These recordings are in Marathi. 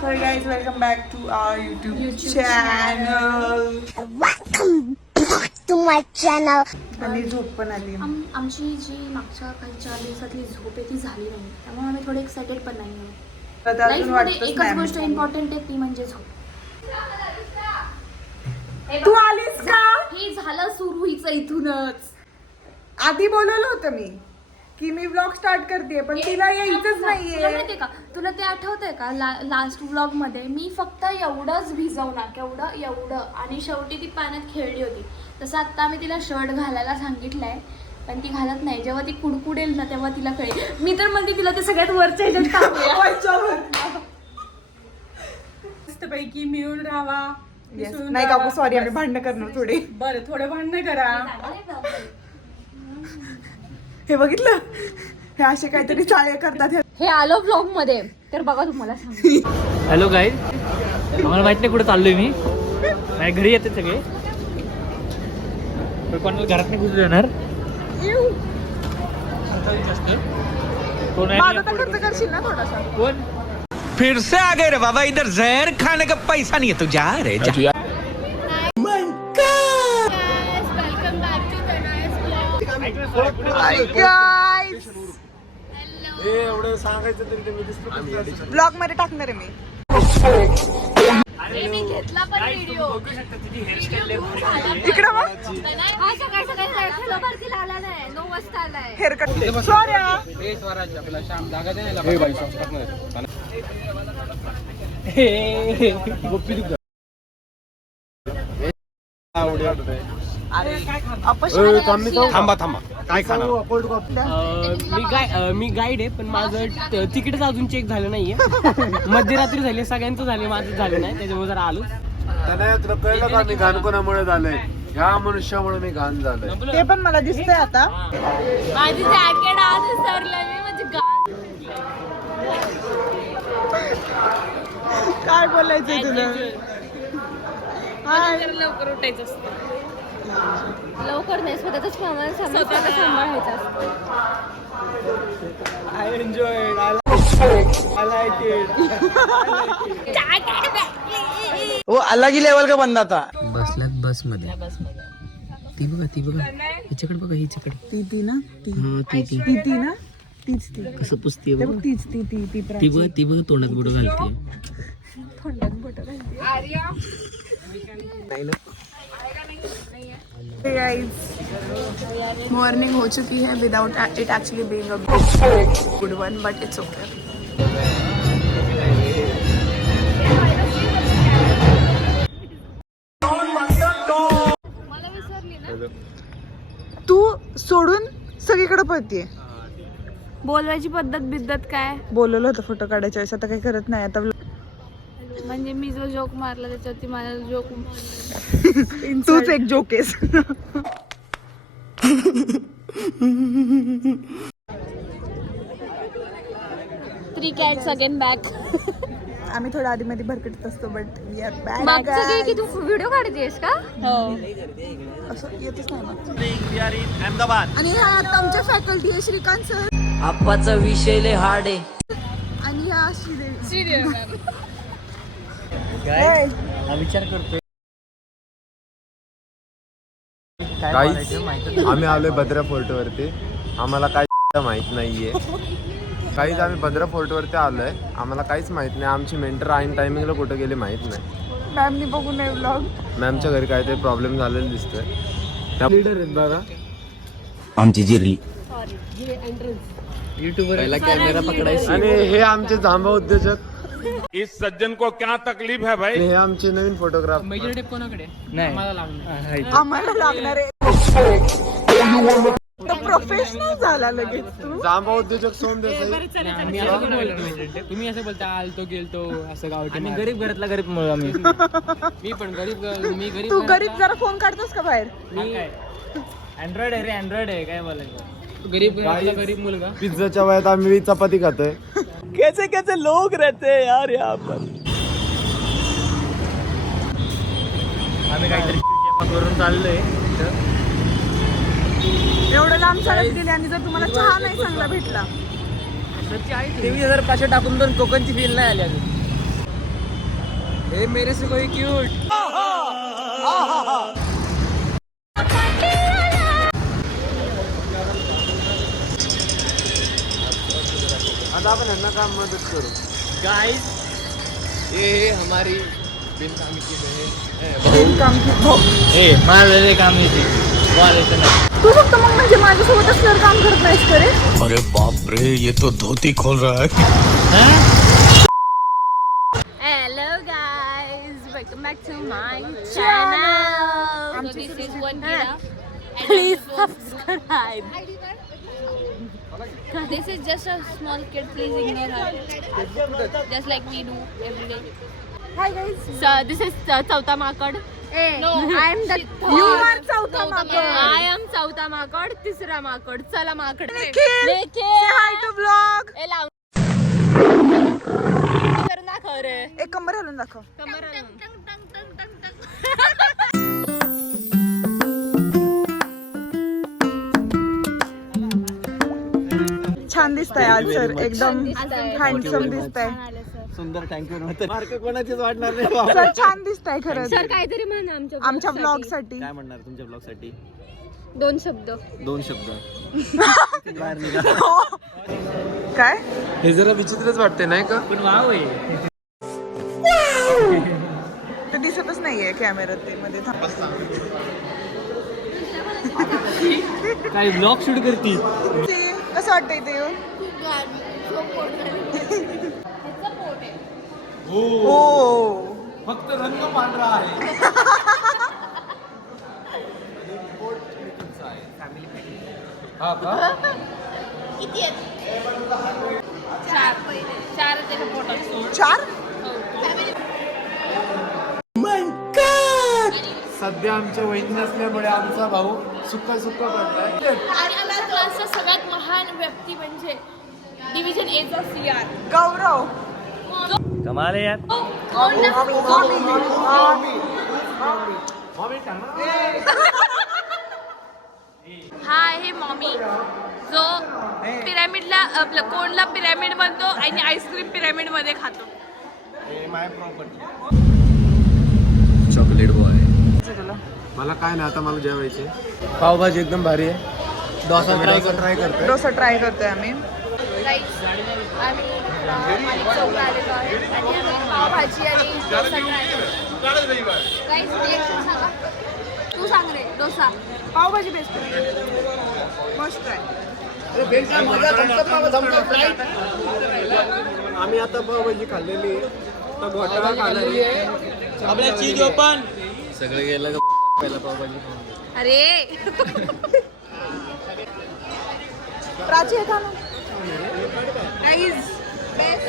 So guys, welcome back to our YouTube channel. Welcome back to my channel. आणि झोप पण आली. आमची जी मागच्या काही 4 दिवसातली झोप आहे ती झाली नाही, त्यामुळे आम्ही थोडे एक्साइटेड पण नाही आहोत. लाईफमध्ये एकच गोष्ट इम्पॉर्टंट आहे ती म्हणजे झोप. तू आलीस का? हे झालं सुरू व्हायचं इथूनच. आधी बोलवलं होतं मी की मी व्लॉग स्टार्ट करते, पण तिला यायचंच नाहीये. तुला माहितीये का, तुला ते आठवतंय का लास्ट व्लॉग मध्ये मी फक्त एवढंच भिजवणार, एवढं आणि शेवटी ती पाण्यात खेळली होती. तसं आता मी तिला शर्ट घालायला सांगितलंय, पण ती घालत नाही. जेव्हा ती कुडकुडेल ना तेव्हा तिला कळेल. मी तर म्हणते तिला ते सगळ्यात वरच्या ह्याच्यात टाकूया. मस्तपैकी मिळून राहावा. नाही काकू, सॉरी, आम्ही भांडण करणार थोडे. बरं, थोडं भांडण करा. हे बघितलं, हे असे काहीतरी चाळे करतात. हे आलो व्लॉग मध्ये तर बघा तुम्हाला सांग. हॅलो गाईज, आम्हाला माहित नाही कुठे चाललोय मी. नाही, घरी येते सगळे, पण कोणाला घरात नाही घुसू देणार. माझा तर खर्च करशील ना थोडासा. कोण? फिर से आ गए रे बाबा, इधर जहर खाने का पैसा नहीं है, तू जा रे जा. गाइस, ब्लॉग मध्ये टाकणार आहे मी. मी घेतला पण व्हिडिओ. इकडे बघ, हा सकाळी खेलो भारतीला आला नाही, 9 वाजता आलाय. हेअरकट. सॉरी. थांबा काय खाणार? मी गाईड आहे, पण माझं तिकीटच अजून चेक झालं नाहीये. मध्यरात्री झाली, सगळ्यांचं झाले, माझं झालं नाही, त्याच्यामुळे जरा आलो. तुला कळलं का मी घाण कोणामुळे झालंय? ह्या मनुष्यामुळे मी घाण झालंय. ते पण मला दिसतंय आता. माझी जॅकेट आज विसरले मी, म्हणजे काय बोलायचंय तुला? लवकर उठायचं असतं. लवकर नाही, स्वतःच स्वतःला सांभाळायचं असतं. I enjoy, I like it. वो अलग ही लेवल का बंदा था. बसल्यात बस मध्ये. ती बघा हिच्याकडे बघा, हिच्याकडे. ती ना, ती ना, तीच ती. कसं पुसते बघ. तीच ती बघ तोंडात बुडं घालते. मॉर्निंग हो चुकी है without it actually being a good one, but it's okay. तू सोडून सगळीकडे पळतीये. बोलवायची पद्धत बिद्धत काय? बोलवलं होतं फोटो काढायच्या वेळेस, आता काही करत नाही. आता म्हणजे मी जो जोक मारला त्याच्यावरती माझा जोक. तूच एक जोक आहेस. 3 cats again back. आम्ही थोडं आधी मध्ये भरकटत असतो, बट वी आर बॅक. मागचं काय की तू व्हिडिओ काढतेस का? हो. असं येतच नाही अहमदाबाद. आणि ह्या आता आमच्या फॅकल्टी आहे श्रीकांत सर. आप्पाचा विषय लय हार्ड आहे. आणि ह्या श्रीदेवी. हा विचार करतोय. आम्ही आलोय भद्रा फोर्ट वरती. आम्हाला काही माहित नाहीये. काहीच आम्ही भद्रा फोर्ट वरती आलोय, आम्हाला काहीच माहित नाही. आमची मेंटर आईन टायमिंगला कुठे गेले माहित नाही. मॅमनी बघू नये व्लॉग. मॅमच्या घरी काहीतरी प्रॉब्लेम झालेला दिसतोय. लीडर आहेत बघा आमची जिरली. युट्यूबवर पहिला कॅमेरा पकडायचा. आणि हे आमचे जांभा उद्योजक. इस सज्जन को क्या तकलीफ है भाई? हे आमचे नवीन फोटोग्राफर. मेजॉरिटी कोणाकडे नाही, आम्हाला लागणार आहे. प्रोफेशनल झाला लगेच तू. जांभा उद्योजक सोम देसाई. तुम्ही असं बोलता आलतो गेलतो असं गावठी. आणि गरीब घरातला गरीब मुलगा मी. मी पण गरीब. तू गरीब जरा फोन काढतोस का बाहेर? मी अँड्रॉइड आहे रे, अँड्रॉइड आहे. काय बोलायचं, गरीब मुलगा. पिझ्झाच्या वयात आम्ही चपाती खातोय. कैसे कैसे लोग रहते हैं यार यहाँ पर. आम्ही काहीतरी करून चाललोय. एवढं लांब चालत गेले आणि जर तुम्हाला चहा नाही चांगला भेटला. 23,500 टाकून पण कोकणची फील नाही आली अजून. ए मेरे से कोई क्यूट. आता आपण यांना काम मदत करू. गाइस ये हमारी बिनकामी की बहन. मारलेले काम येते. तू फक्त मग म्हणजे माझ्यासोबत असल्यावर काम करत नाहीस का रे? अरे बाप रे ये तो धोती खोल रहा है. Hello guys, welcome back to my channel. This is Vangira. Please subscribe. This is just a small kid. Please ignore her. Just like we do every day. Hi guys. So this is चौथा माकड. No, I am the You are चौथा माकड. I am चौथा माकड. तिसरा माकड. चला माकड. Nikhil. Say hi to vlog. ए लाव. करून दाखव रे. एक कंबर हलवून दाखव. कमर हलवून. छान दिसताय आज सर, एकदम हँडसम दिसताय सुंदर. थँक्यू. मार्क कोणाचीच वाटणार नाही. सर. छान दिसताय खरंच सर काहीतरी म्हणा आमच्या ब्लॉग साठी. काय म्हणणार तुमच्या ब्लॉग साठी? 2 शब्द. 2 शब्द. काय हे जरा विचित्रच वाटते नाही का? पण वाव आहे. ते दिसतच नाहीये कॅमेऱ्यात ते मध्ये. काय ब्लॉग शूट करती? कसं वाटतंय ते येऊन? हो. फक्त रंग पांढरा आहे. हा का? किती आहेत? 4 त्याच्या पोटात. 4? सध्या आमच्या वहिनी नसल्यामुळे आमचा भाऊ सुक्का पडलाय. आणि आमच्या क्लासचा सगळ्यात महान व्यक्ती म्हणजे डिव्हिजन ए चा सीआर गौरव. कमाल आहे यार. हा आहे मॉमी, जो पिरॅमिडला आपलं कोणला पिरॅमिड बनतो आणि आईस्क्रीम पिरॅमिड मध्ये खातो. Chocolate boy. मला काय नाही आता, मला जेवायचे. पावभाजी एकदम भारी आहे. डोसा ट्राय करतोय. डोसा ट्राय करतोय आम्ही. राईस आम्ही माणिक चौकला आलेलो आहे आणि आम्ही पावभाजी आणि डोसा ट्राय करतो. राईस रिएक्शन सांगा. तू सांग रे. डोसा पावभाजी बेस्ट मस्त आहे. आम्ही आता पावभाजी खाल्लेली आहे. आता घोटाळा खाल्लेली आहे. आपल्या चीज ओपन. सगळं गेलं का पहिला पावभाजी. अरे प्राची आहे का ना? राईस बेस्ट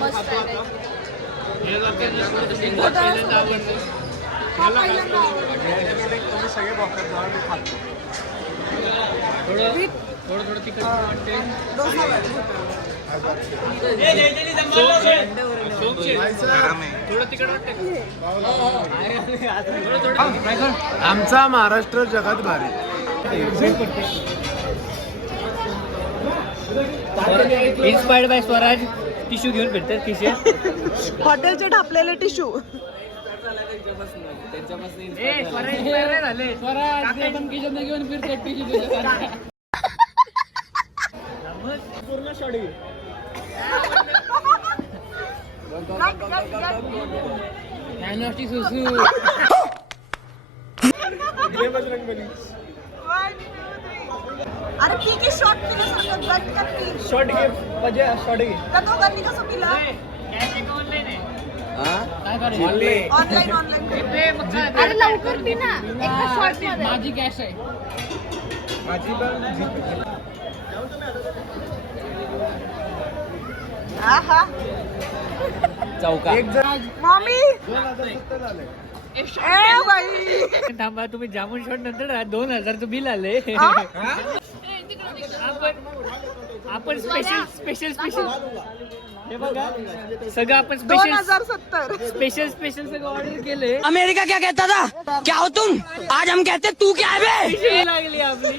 मस्त आहे. थोडं तिखट वाटते. थोडं तिखट वाटते. आमचा महाराष्ट्र जगात भारी. Inspired bye Swaraj. टिश्यू घेऊन भेटतात खिशे. हॉटेलचे ढापलेले टिश्यू. घेऊन फिरतात टिश्यू. पूर्ण शॉट घे. सुसू. अरे ठीक आहे, शॉर्ट केल्यासारखं गट कर की. शॉट घे. मजा शॉट घे. त्या दोघांनी कसं केलं? ऑनलाईन. अरे लवकर पी ना. एका शॉट मध्ये. माझी कॅश आहे. आहा. चौका. मम्मी. ए बाई. थांबा, तुम्ही जामून शॉट नंतर 2000चं बिल आले. आपण स्पेशल हे बघा सगळं आपण 2070 स्पेशल सगळं ऑर्डर केले. अमेरिका क्या कहता था? क्या हो तुम? आज हम कहते तू क्या है बे? लागली आपली.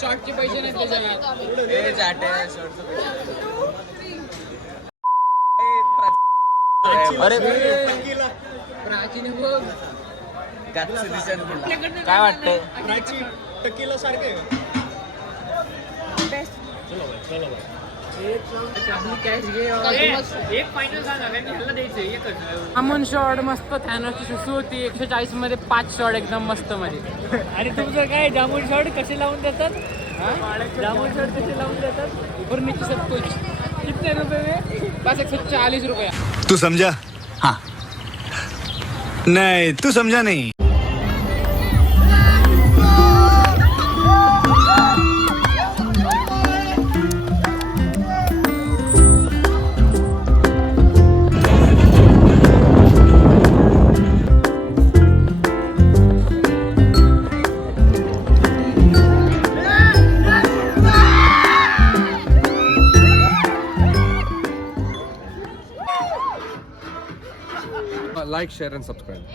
शॉर्टचे पैसे नाही त्याच्यात. प्राचीन बघ. काय वाटतंय? एक फायनल सांगा काय ह्याला द्यायचं एकच. अमन शॉर्ट मस्त थॅनोसची सुसू होती 140 मध्ये 5 शॉर्ट एकदम मस्त मध्ये. आणि तुमचं काय जामून शॉर्ट कसे लावून देतात? जामून शॉर्ट कसे लावून देतात? पूर्णीची सब कुछ कितने रुपये में? बस 140 रुपया. तू समझा? हाँ नहीं तू समझा नहीं. Like, share and subscribe.